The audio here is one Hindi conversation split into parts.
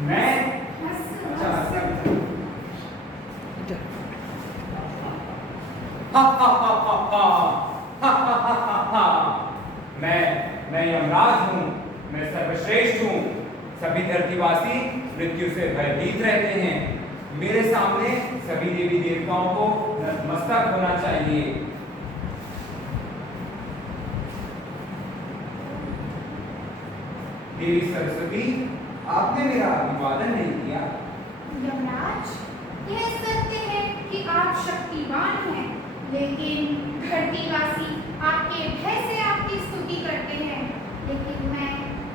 मैं अच्छा हा हा हा हा हा हा हा हा हा हा मैं यमराज हूँ। मैं सर्वश्रेष्ठ हूँ। सभी धरतीवासी मृत्यु से भयभीत रहते हैं। मेरे सामने सभी देवी देवताओं को नतमस्तक होना चाहिए। देवी सरस्वती, आपने मेरा अभिवादन नहीं किया। यमराज, यह सत्य है कि आप शक्तिवान हैं, लेकिन धरतीवासी आपके भय से आपकी स्तुति करते हैं। लेकिन मैं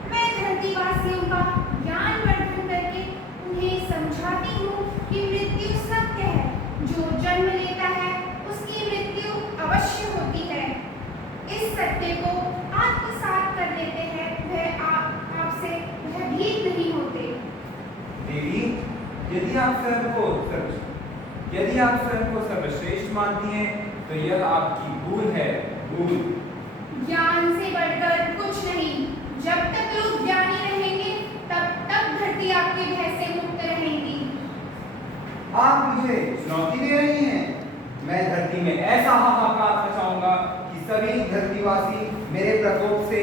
धरतीवासियों का ज्ञान वर्धन करके उन्हें समझाती हूँ कि मृत्यु सत्य है। जो जन्म लेता है उसकी मृत्यु अवश्य होती है। इस सत्य को आत्मसात कर लेते हैं, वह आपसे भयभीत नहीं होते। देवी, यदि आप स्वयं को सर्वश्रेष्ठ मानती हैं, तो यह आपकी भूल है। भूल। ज्ञान से बढ़कर कुछ नहीं। जब तक लोग ज्ञानी रहेंगे, तब तक धरती आपके भय से मुक्त रहेगी। आप मुझे चुनौती दे रही हैं। मैं धरती में ऐसा हाहाकार मचाऊंगा कि सभी धरतीवासी मेरे प्रकोप से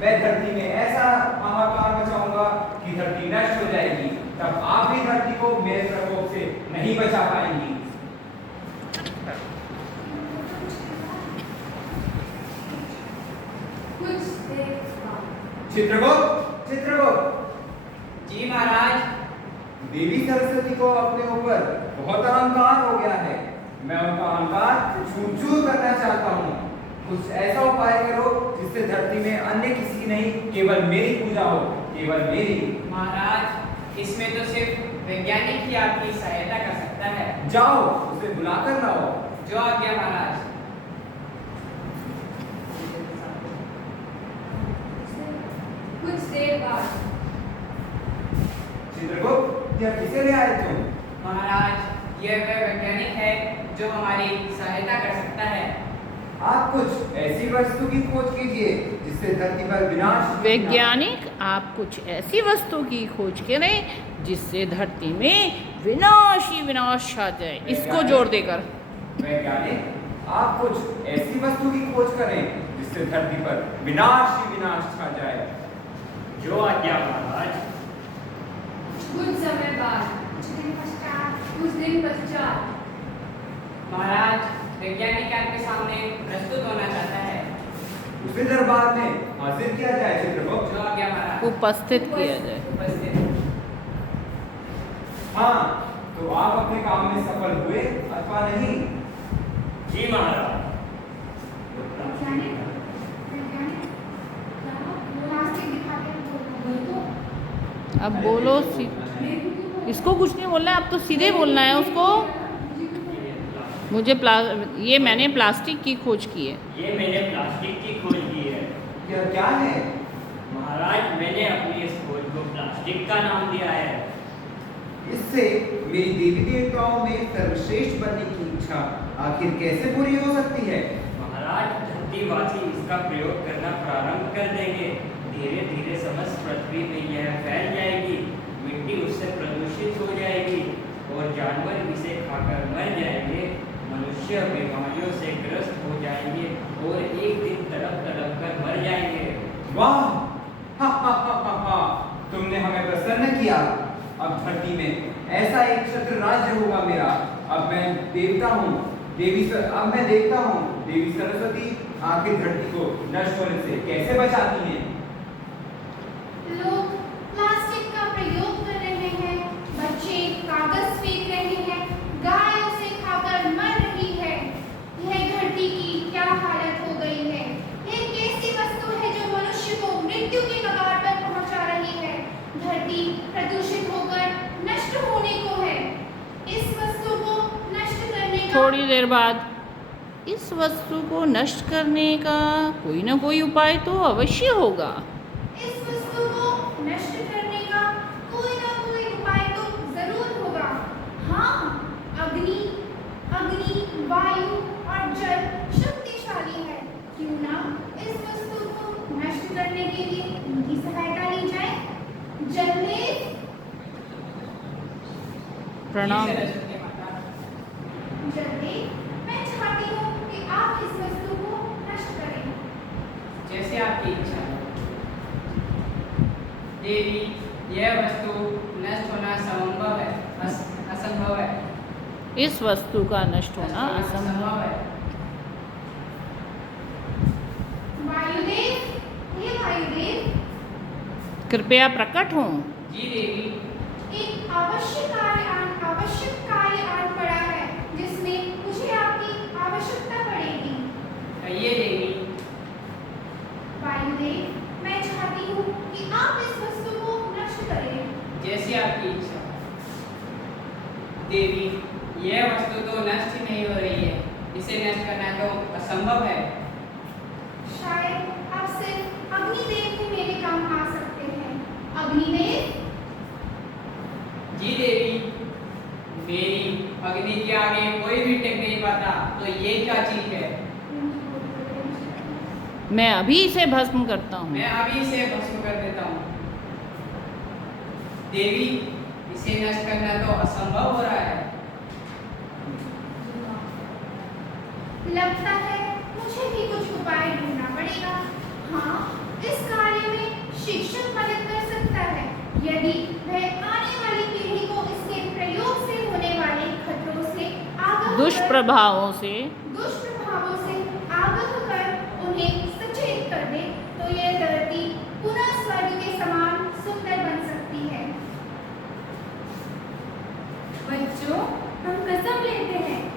मैं धरती में ऐसा हाहाकार मचाऊंगा कि धरती नष्ट हो जाएगी। तब आप भी धरती को मेरे प्रकोप से नहीं बचा पाएंगी। चित्रगुप्त, चित्रगुप्त। जी महाराज। देवी सरस्वती को अपने ऊपर बहुत अहंकार हो गया है। मैं उनका अहंकार चूर-चूर करना चाहता हूँ। कुछ ऐसा उपाय करो जिससे धरती में अन्य किसी की नहीं, केवल मेरी पूजा हो, केवल मेरी। महाराज, इसमें तो सिर्फ वैज्ञानिक ही आपकी सहायता कर सकता है। जाओ, उसे बुलाकर लाओ। जो आज्ञा महाराज। कुछ देर बाद चित्रगुप्त, यह किसे ले आए तुम? महाराज, यह वह वैज्ञानिक है जो हमारी सहायता कर सकता है। आप कुछ ऐसी वस्तु की खोज कीजिए जिससे धरती पर विनाश। वैज्ञानिक, आप कुछ ऐसी वस्तु की खोज करें जिससे धरती में विनाश ही विनाश छा जाए। इसको जोर देकर। वैज्ञानिक, आप कुछ ऐसी वस्तु की खोज करें जिससे धरती पर विनाश ही विनाश छा जाए। जो आज्ञा महाराज। कुछ समय बाद, कुछ दिन पश्चात महाराज, वैज्ञानिक आपके सामने प्रस्तुत होना चाहता है। उसे दरबार में हाजिर किया जाए। चित्रगुप्त। जो आज्ञा महाराज। उपस्थित किया जाए। उपस्थित। हाँ, तो आप अपने काम में सफल हुए अथवा नहीं? जी महाराज। अब बोलो। इसको कुछ नहीं बोलना है, अब तो सीधे बोलना है उसको। मुझे ये मैंने प्लास्टिक की खोज की है। ये मैंने प्लास्टिक की खोज की है। यह क्या है? महाराज, मैंने अपनी इस खोज को प्लास्टिक का नाम दिया है। इससे मेरी देवी देवताओं में सर्वश्रेष्ठ बनने की इच्छा आखिर कैसे पूरी हो सकती है? महाराज, धरतीवासी इसका प्रयोग करना प्रारंभ कर देंगे। धीरे धीरे समस्त पृथ्वी में यह फैल जाएगी। मिट्टी उससे प्रदूषित हो जाएगी और जानवर इसे खाकर मर जाएंगे। मनुष्य बीमारियों से ग्रस्त हो जाएंगे और एक दिन तड़प तड़प कर मर जाएंगे। वाह, हा हा हा हा हा, तुमने हमें प्रसन्न किया। अब धरती में ऐसा एक क्षत्र राज्य होगा मेरा। अब मैं देखता हूँ देवी सरस्वती आखिर धरती को नष्ट होने से कैसे बचाती हैं। लोग प्लास्टिक का प्रयोग कर रहे हैं, बच्चे कागज फेंक रहे हैं, गाय उसे खाकर मर रही है। यह धरती की क्या हालत हो गई है। यह कैसी वस्तु है जो मनुष्य को मृत्यु की कगार पर पहुंचा रही है। धरती प्रदूषित होकर नष्ट होने को है। इस वस्तु को नष्ट करने का थोड़ी देर बाद, इस वस्तु को नष्ट करने का कोई ना कोई उपाय तो अवश्य होगा। इस वस्तु को नष्ट करने का कोई ना कोई उपाय तो जरूर होगा। हाँ, अग्नि, वायु और जल शक्तिशाली है। क्यों ना इस वस्तु को नष्ट करने के लिए उनकी सहायता ली जाए। जलदेव, प्रणाम। जी सरस्वती माता। जल्दी, मैं चाहती हूँ कि आप इस वस्तु को नष्ट करें। जैसे आपकी इच्छा। देवी, यह वस्तु नष्ट होना असंभव है। असंभव है। इस वस्तु का नष्ट होना असंभव है। वायुदेव, हे वायुदेव, कृपया प्रकट हों। जी देवी। एक आवश्यक कार्य आन पड़ा है जिसमें मुझे आपकी आवश्यकता पड़ेगी। कहिए देवी। वायुदेव, मैं चाहती हूँ कि आप इस वस्तु को नष्ट करें। जैसी आपकी इच्छा। देवी, यह वस्तु तो नष्ट ही नहीं हो रही है। इसे नष्ट करना तो असंभव है। शायद आप सिर्फ अग्निदेव ही मेरे काम आ सकते हैं। अग्निदेव, जी देवी, मेरी अग्नि के आगे कोई भी टिक नहीं पाता, तो ये क्या चीज है? मैं अभी इसे भस्म करता हूँ। मैं अभी इसे भस्म कर देता हूँ। देवी, इसे नष्ट करना तो असंभव हो रहा है। लगता है मुझे भी कुछ उपाय ढूंढना पड़ेगा। हाँ, इस कार्य में शिक्षक मदद कर सकता है यदि वह आने वाली पीढ़ी को इसके प्रयोग से होने वाले खतरों से आगाह कर दुष्प्रभावों से